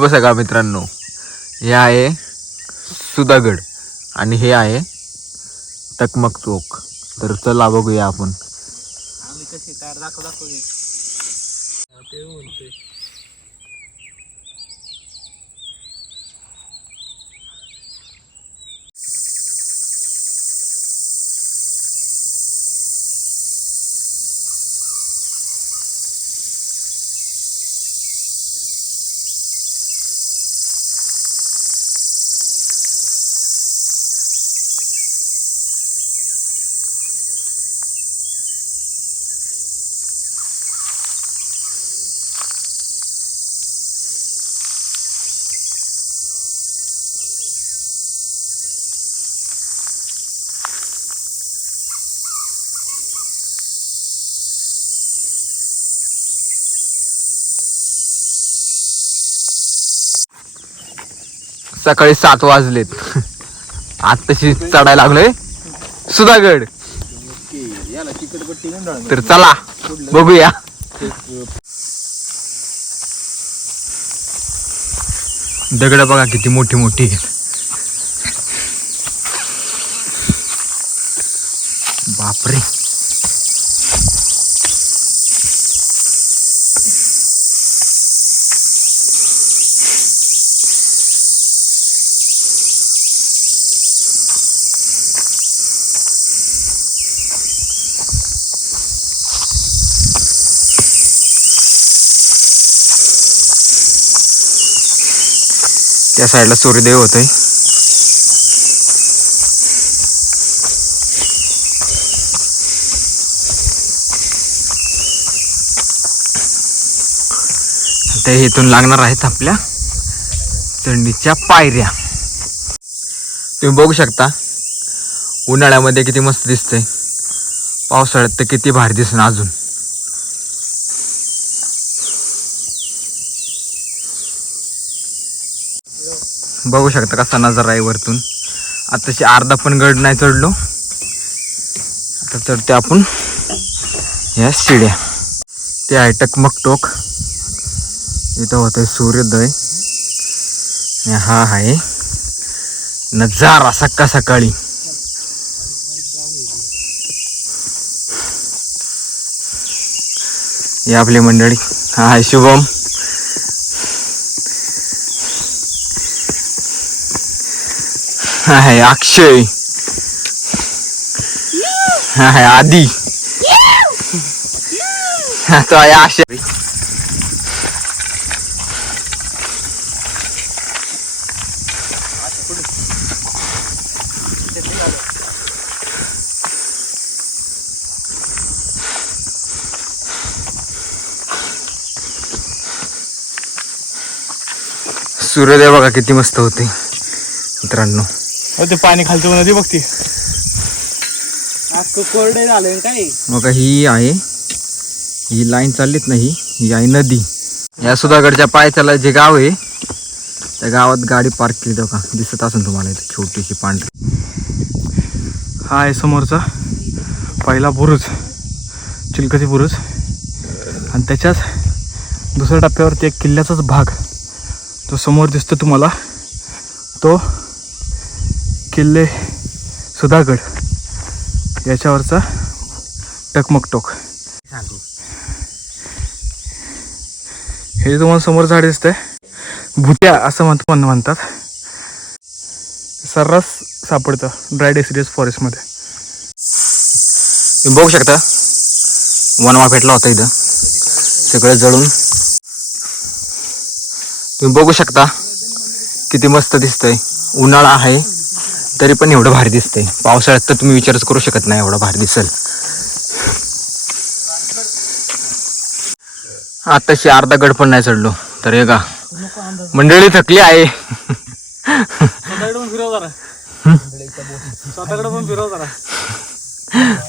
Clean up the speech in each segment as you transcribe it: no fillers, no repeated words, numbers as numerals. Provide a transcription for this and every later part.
शुभ सकाळ मित्रांनो. हे आहे सुधागड आणि हे आहे टकमक चौक. तर चला बघूया आपण. सकाळी 7 वाजलेत. आताशी चढायला लागलोय सुधागड. तर चला बघूया. दगड बघा किती मोठी मोठी आहेत. बापरे. त्या साईडला सूर्योदय होतोय. ते इथून लागणार आहेत आपल्या चढणीच्या पायऱ्या. तुम्ही बघू शकता उन्हाळ्यामध्ये किती मस्त दिसतंय. पावसाळ्यात तर किती भारी दिसणार अजून. बघू शकता कसा नजारा आहे वरतून. आताशी अर्धा पण गड नाही चढलो. आता चढते आपण या शिड्या. ते आहे टकमक टोक. इथं होतंय सूर्योदय. हा आहे नजारा सकाळ सकाळी. ही आपली मंडळी. हा आहे शुभम. हा आहे अक्षय. हा आहे आदी. तो आहे अक्षय. सूर्योदय बघा किती मस्त होते मित्रांनो. ते पाणी खालचं नदी बघते. कोरडे झालं काय. मग ही आहे ही लाईन चाललीत नाही. ही आहे नदी. या सुधागडच्या पायथ्याला जे गाव आहे त्या गावात गाडी पार्क केली का दिसत असेल तुम्हाला. इथे छोटीशी पांढरी. हा आहे समोरचा पहिला बुरुज, चिलकती बुरुज. आणि त्याच्याच दुसऱ्या टप्प्यावरती एक किल्ल्याचाच भाग तो समोर दिसतो तुम्हाला. तो किल्ले सुधागड याच्यावरचा टकमक टोक. हे तुम्हाला समोर झाड दिसतंय भुत्या असं म्हणतात. सर्रास सापडतं ड्राय डेसिडियस फॉरेस्टमध्ये. तुम्ही बघू शकता वनवा पेटला होता इथं सगळं जळून. तुम्ही बघू शकता किती मस्त दिसतंय. उन्हाळा आहे तरी पण एवढं भारी दिसतंय. पावसाळ्यात तर तुम्ही विचारच करू शकत नाही एवढं भारी दिसेल. आताशी अर्धा गड पण नाही चढलो. तर हे का मंडळी थकली आहे.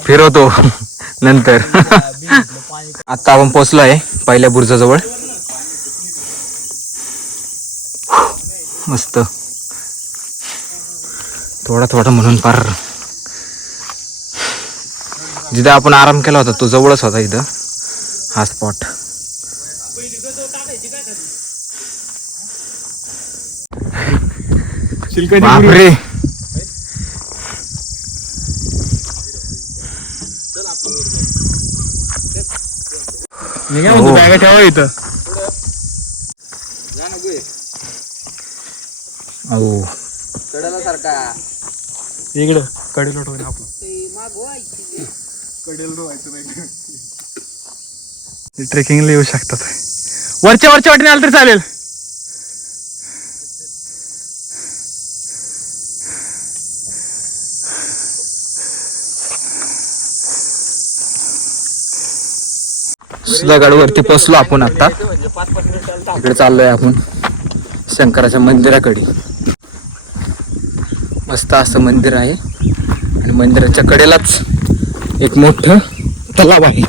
फिरवतो नंतर. आता आपण पोचलो आहे पहिल्या बुरुजाजवळ. मस्त थोडा थोडा म्हणून पार जिथे आपण आराम केला होता तो जवळच होता इथं हा स्पॉट. बापरे मी काय म्हणतो बॅगा ठेवा इथं. हो इकडं कडेला ठेवून आपण ट्रेकिंगला येऊ शकतात. वरच्या वाटेने आलं तरी चालेल. सुधागडवरती पोचलो आपण आता. इकडे चाललोय आपण शंकराच्या मंदिराकडे. मस्त असं मंदिर आहे आणि मंदिराच्या कडेलाच एक मोठं तलाव आहे.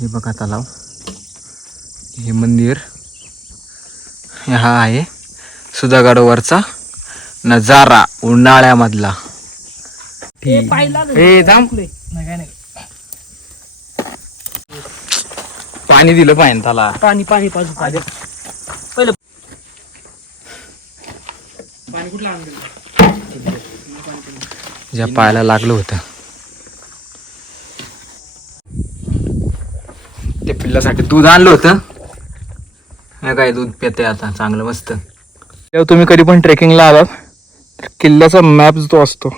हे बघा तलाव, हे मंदिर, हा आहे सुधागडवरचा नजारा उन्हाळ्यामधला. पाणी दिलं पाहिजे त्याला. पाणी पाणी पाजू पाहिजे. पहिलं पाणी कुठलं आणलं? ज्या पायाला लागलं होतं ते पिल्लासाठी दूध आणलं होतं. हे काय दूध पिते आता चांगलं मस्त. तेव्हा तुम्ही कधी पण ट्रेकिंगला आलात तर किल्ल्याचा मॅप जो असतो,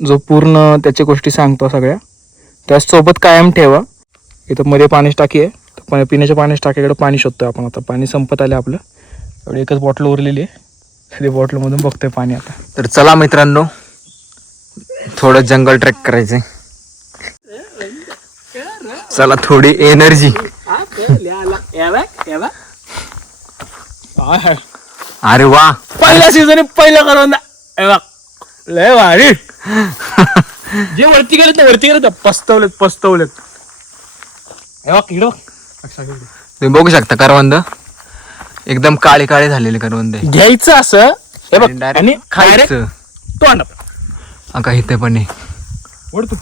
जो पूर्ण त्याच्या गोष्टी सांगतो सगळ्या, त्याचसोबत कायम ठेवा. इथं मध्ये पाण्याची टाकी आहे, तर पिण्याच्या पाण्याच्या टाकीकडे पाणी शोधतोय आपण. आता पाणी संपत आले आपलं. एवढी एकच बॉटल उरलेली आहे, त्या बॉटलमधून बघतोय पाणी आता. तर चला मित्रांनो, थोडं जंगल ट्रेक करायचंय. चला थोडी एनर्जी. अरे वा, पहिला सीझन पहिला करून लय भारी. जे वरती करत पस्तवलेत. तुम्ही बघू शकता करवंद एकदम काळे काळे झालेले करवंद. घ्यायचं असं हे बघ आणि डायरेक्ट खायचं. तोंडात का इथे पण आहे. ओढतो.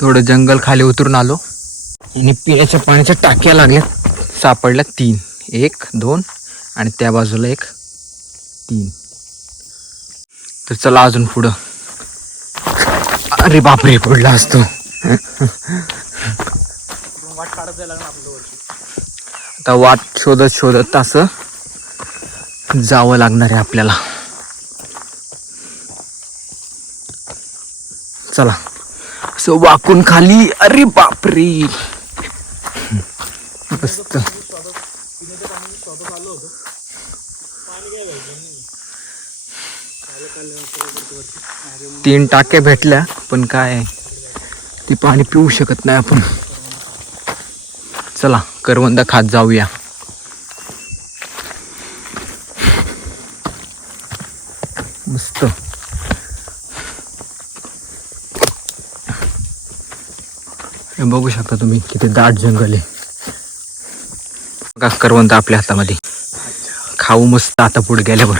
थोडं जंगल खाली उतरून आलो आणि पिण्याच्या पाण्याच्या टाक्या लागल्या सापडल्या 3, 1, 2 आणि त्या बाजूला 1, 3. तर चला अजून पुढं. अरे बापरे, पडला असतो. आता वाट शोधत शोधत असं जावं लागणार आहे आपल्याला. चला असं वाकून खाली. अरे बापरे, मस्त. 3 टाक्या भेटल्या, पण काय ती पाणी पिऊ शकत नाही आपण. चला करवंद खात जाऊया. मस्त. हे बघू शकता तुम्ही किती दाट जंगल आहे. बघा करवंद आपल्या हातामध्ये. खाऊ मस्त आता पुढे गेल्यावर.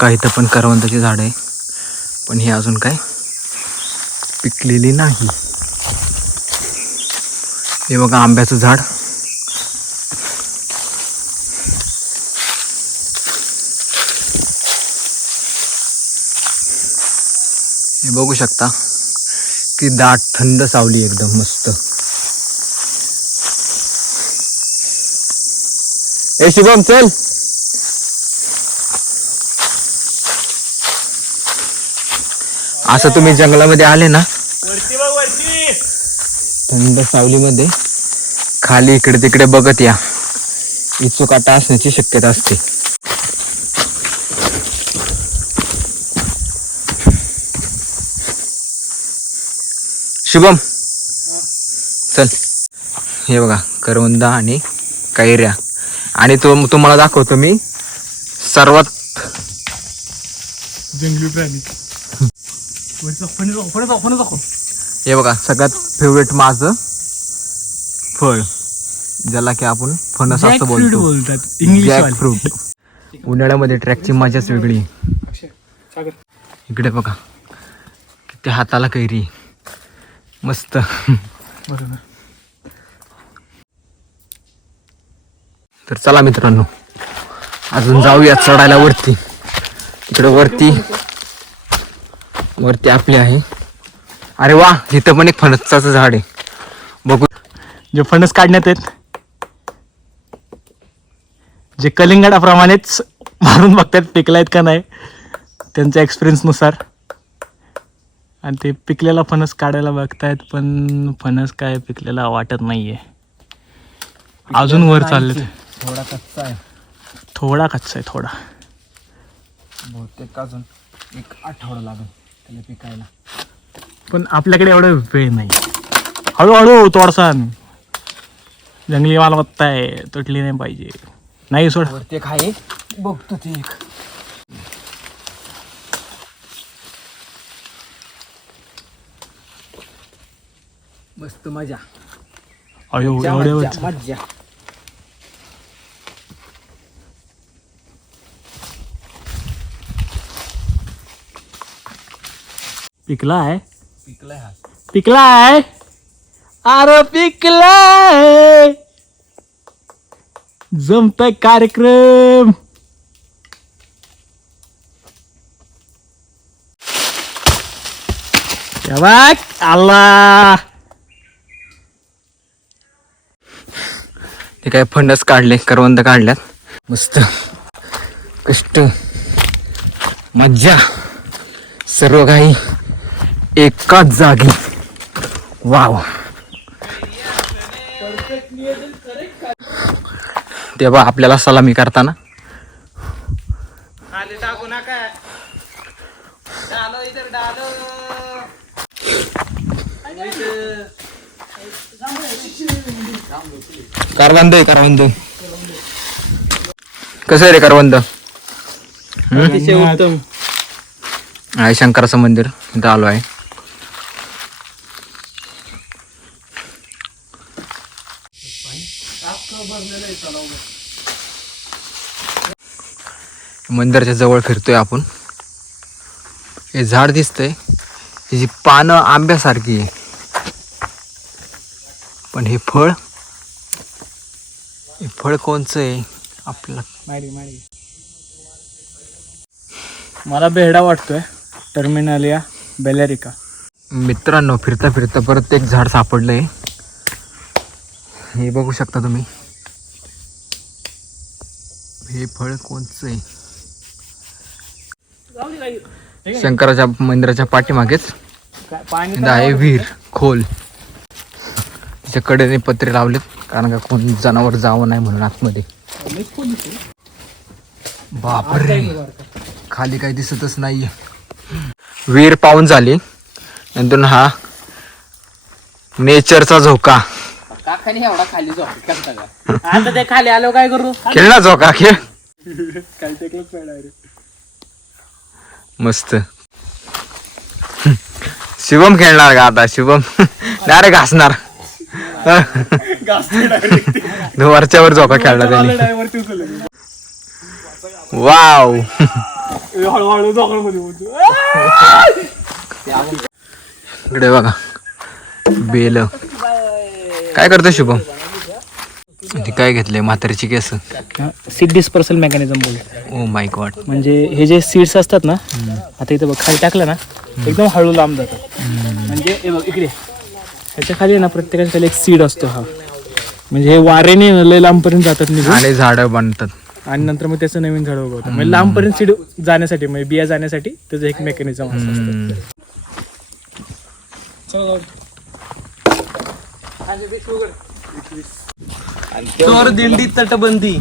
काही इथं पण करवंदाची झाड आहे, पण हे अजून काय पिकलेली नाही. हे बघा आंब्याचं झाड. हे बघू शकता की दाट थंड सावली एकदम मस्त. ए शुभम चल. असं तुम्ही जंगलामध्ये आले ना, थंड सावलीमध्ये खाली इकडे तिकडे बघत या. इचुकाटा असण्याची शक्यता असते. शुभम चल. हे बघा करवंद आणि कैऱ्या. आणि तुम्हाला दाखवतो मी सर्वात जंगली प्राणी. हे बघा सगळ्यात फेवरेट माझं फळ, ज्याला की आपण फणस असं बोलतो. बोलतात इंग्लिश. Jack fruit. उन्हाळ्यामध्ये ट्रॅकची मजाच वेगळी. सागर इकडे बघा किती हाताला कैरी मस्त. बरोबर. तर चला मित्रांनो अजून जाऊया चढायला वरती. इकडे वरती आपली आहे. अरे वा इथं पण एक फणसाचं झाड आहे बघू. जे फणस काढण्यात आहेत जे कलिंगडाप्रमाणेच मारून बघतात पिकलायत का नाही त्यांच्या एक्सपिरियन्सनुसार, आणि ते पिकलेला फणस काढायला बघतायत पण फणस काय पिकलेला वाटत नाहीये. अजून वर चालले. थोडा कच्चा आहे. थोडा कच्चा आहे थोडा. बहुतेक अजून एक आठवडा लागेल त्याला पिकायला. पण आपल्याकडे एवढा वेळ नाही. हळूहळू तोडसान. जंगली मालमत्ता आहे, तुटली नाही पाहिजे. नाही सोड. वरती एक आहे बघतो ते एक. मस्त मजा. अयो एवढे वर. मजा. पिकला आहे. पिकलाय हा. पिकला आहे. अरे पिकलाय. जमतोय कार्यक्रम. बघ आला. ते काय फणस काढले, करवंद काढल्यात. मस्त कष्ट मज्जा सर्व काही एकाच जागी. वाव. तेव्हा आपल्याला सलामी करताना करवंद आहे. करवंद कसं आहे रे करवंद? उत्तम. आहे शंकराचं मंदिर इथं आलो आहे. मंदिराच्या जवळ फिरतोय आपण. हे झाड दिसतंय, ह्याची पानं आंब्यासारखी आहे, पण हे फळ कोणचं आहे आपल्याला? मला बेहडा वाटतोय. Terminalia bellirica. मित्रांनो फिरता फिरता परत एक झाड सापडलंय. हे बघू शकता तुम्ही. हे फळ कोणचं आहे? शंकराच्या मंदिराच्या पाठीमागेच इथं आहे विहीर खोल. त्याच्या कडेने पत्रे लावलेत कारण का कोण जनावर जावं नाही म्हणून आतमध्ये. बापरे खाली काही दिसतच नाहीये. विहीर पाहून झाली नंतर हा नेचरचा झोका. एवढा खाली आता ते खाली आलो काय करू? खेळ ना झोका खेळ. मस्त. शिवम खेळणार का आता? शिवम डायरेक्ट घासणार. वरच्यावर झोका खेळला त्याने. वाव. इकडे बघा बेल. काय करतो शुभम? ते काय घेतलंय? म्हातारीची केस. सीड डिस्पर्सल मेकॅनिझम बोल. Oh my God. म्हणजे हे जे सीड्स असतात ना, आता इथं बघ खाली टाकलं ना एकदम हळू लांब जातात. म्हणजे हे बघ इकडे ह्याच्या खाली ना प्रत्येकाच्या खाली एक सीड असतो हा. म्हणजे हे वारेने लय लांबपर्यंत जातात निघून आणि झाडं बनतात आणि नंतर मग त्याचं नवीन झाड उगवतं. म्हणजे लांबपर्यंत सीड जाण्यासाठी म्हणजे बिया जाण्यासाठी त्याचं एक मेकॅनिझम असतं. चोर दिंडी तटबंदी.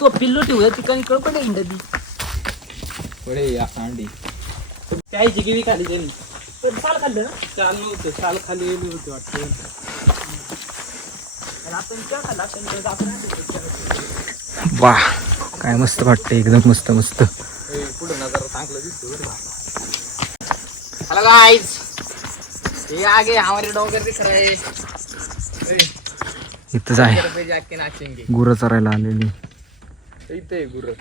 तो पिल्लो ठेवूया ठिकाणी कळपडे इंडदी प्यायची किती खाली त्यांनी. पण साल खाल्लं ना? साल नव्हतं. साल खाली येली होती वाटतं. वा काय मस्त वाटतं एकदम. मस्त मस्त. पुढे नजारा चांगला दिसतो. हेलो गाइस, ये आगे हमारे डोंगर दिख रहे हैं. इथंच आहे पे जाके नाचेंगे. गुरं चरायला आलेली. इथे गुरं.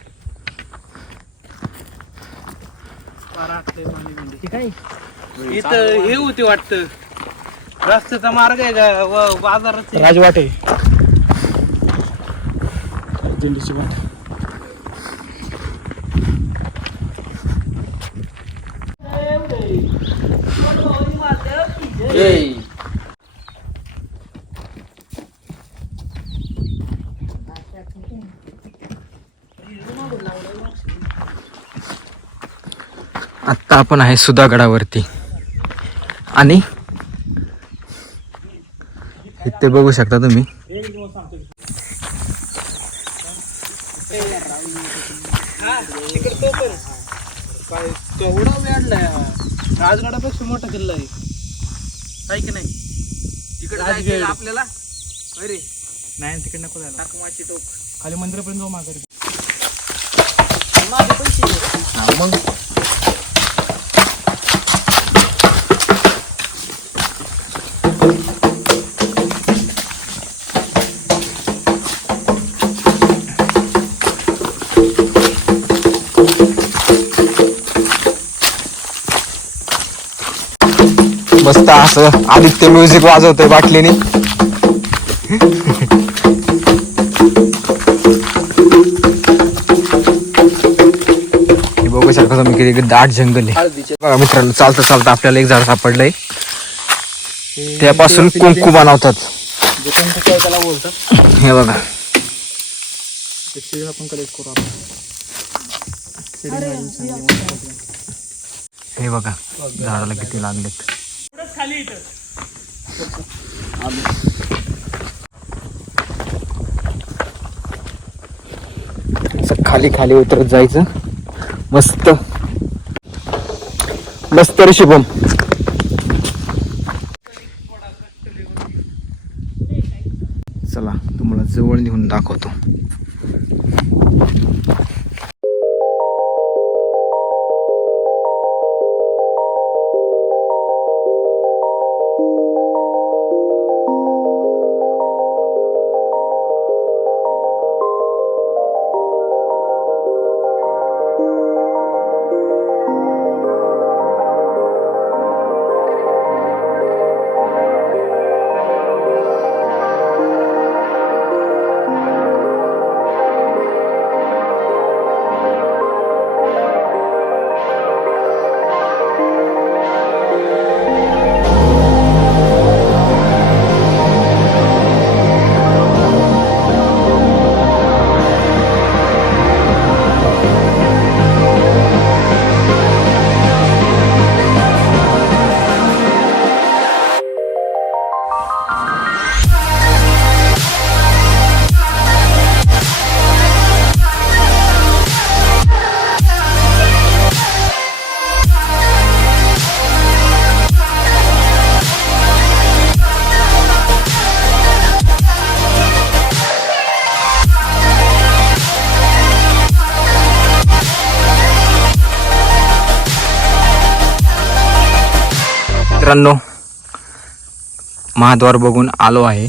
इथं हे होते वाटतं रस्त्याचा मार्ग आहे का बाजारात राजवाटे दिंडीची वाट. आत्ता आपण आहे सुधागडावरती आणि इथे बघू शकता तुम्ही काय केवढा वेळलाय राजगडापेक्षा मोठा किल्ला आहे काय की नाही तिकडे आपल्याला अरे नाही तिकडे नको जायला. टाकमाची टोक खाली मंदिरापर्यंत जाऊ माघारी. माझे पैसे मग मस्त असं आदित्य म्युझिक वाजवतोय बाटलीने. हे बघू शकता तुम्ही किती दाट जंगल आहे. बघा मित्रांनो, चालता चालता आपल्याला एक झाड सापडलंय. त्यापासून कुंकू बनवतात. त्याला बोलतात. हे बघा ते शिळ आपण कलेक्ट करू आपण. हे बघा झाडाला किती लागलेत. खाली इथं असं खाली खाली उतरत जायचं. मस्त मस्त रे शुभम. चला तुम्हाला जवळ नेऊन दाखवतो. मित्रांनो, महाद्वार बघून आलो आहे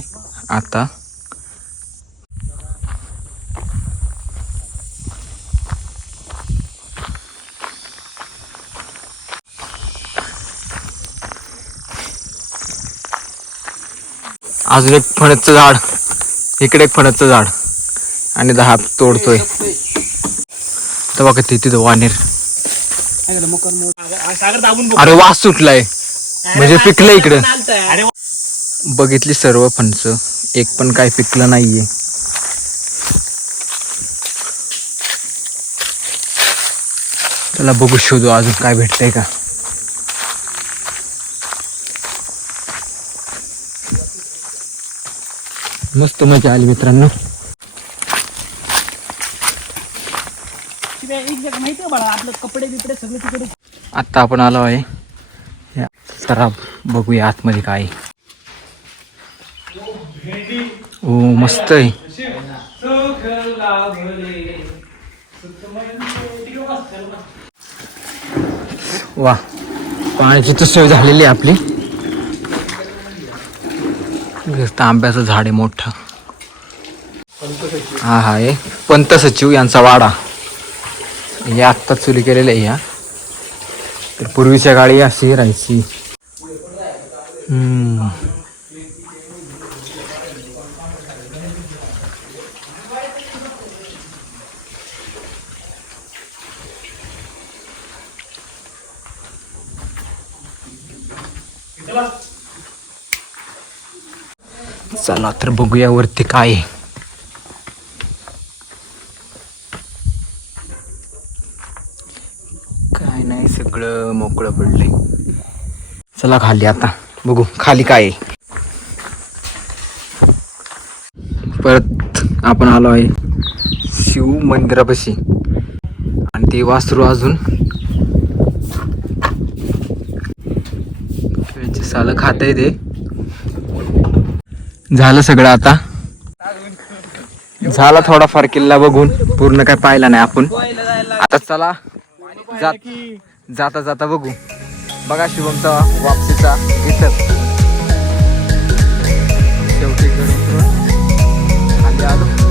आता. अजून एक फणसचं झाड, इकडे एक फणसचं झाड आणि 10 तोडतोय. तर बघा तिथं वानेर. सागर दाबून बघ. अरे वास सुटलाय, म्हणजे पिकलं इकडं. अरे बघितली सर्व फणस, एक पण काय पिकलं नाहीये. त्याला बघू शोधू अजून काय भेटतंय का. मस्त मजा आली मित्रांनो. एक जग माहितीये बाळा, आपलं कपडे बिपडे सगळे तिकडे. आता आपण आलो आहे तर बघूया आतमध्ये काय. ओ मस्त आहे. वा, पाण्याची तर सोय झालेली आहे आपली. आंब्याचं झाड आहे मोठं. हा हा, हे पंत सचिव यांचा वाडा. हे आत्ताच चुली केलेलं आहे. ह्या तर पूर्वीच्या काळी अशी राहायची. चला तर बघूया वरती काय आहे. काय नाही, सगळं मोकळं पडलंय. चला खाली आता बघू खाली काय आहे. परत आपण आलो आहे शिव मंदिरापाशी आणि ते वासरू अजून सालं खात आहे. ते झालं सगळं. आता झाला थोडाफार किल्ला बघून, पूर्ण काय पाहिला नाही आपण. आता चला जाता जाता बघू. बघा शुभमचा वापसीचा इथं शेवटी खाली आलो.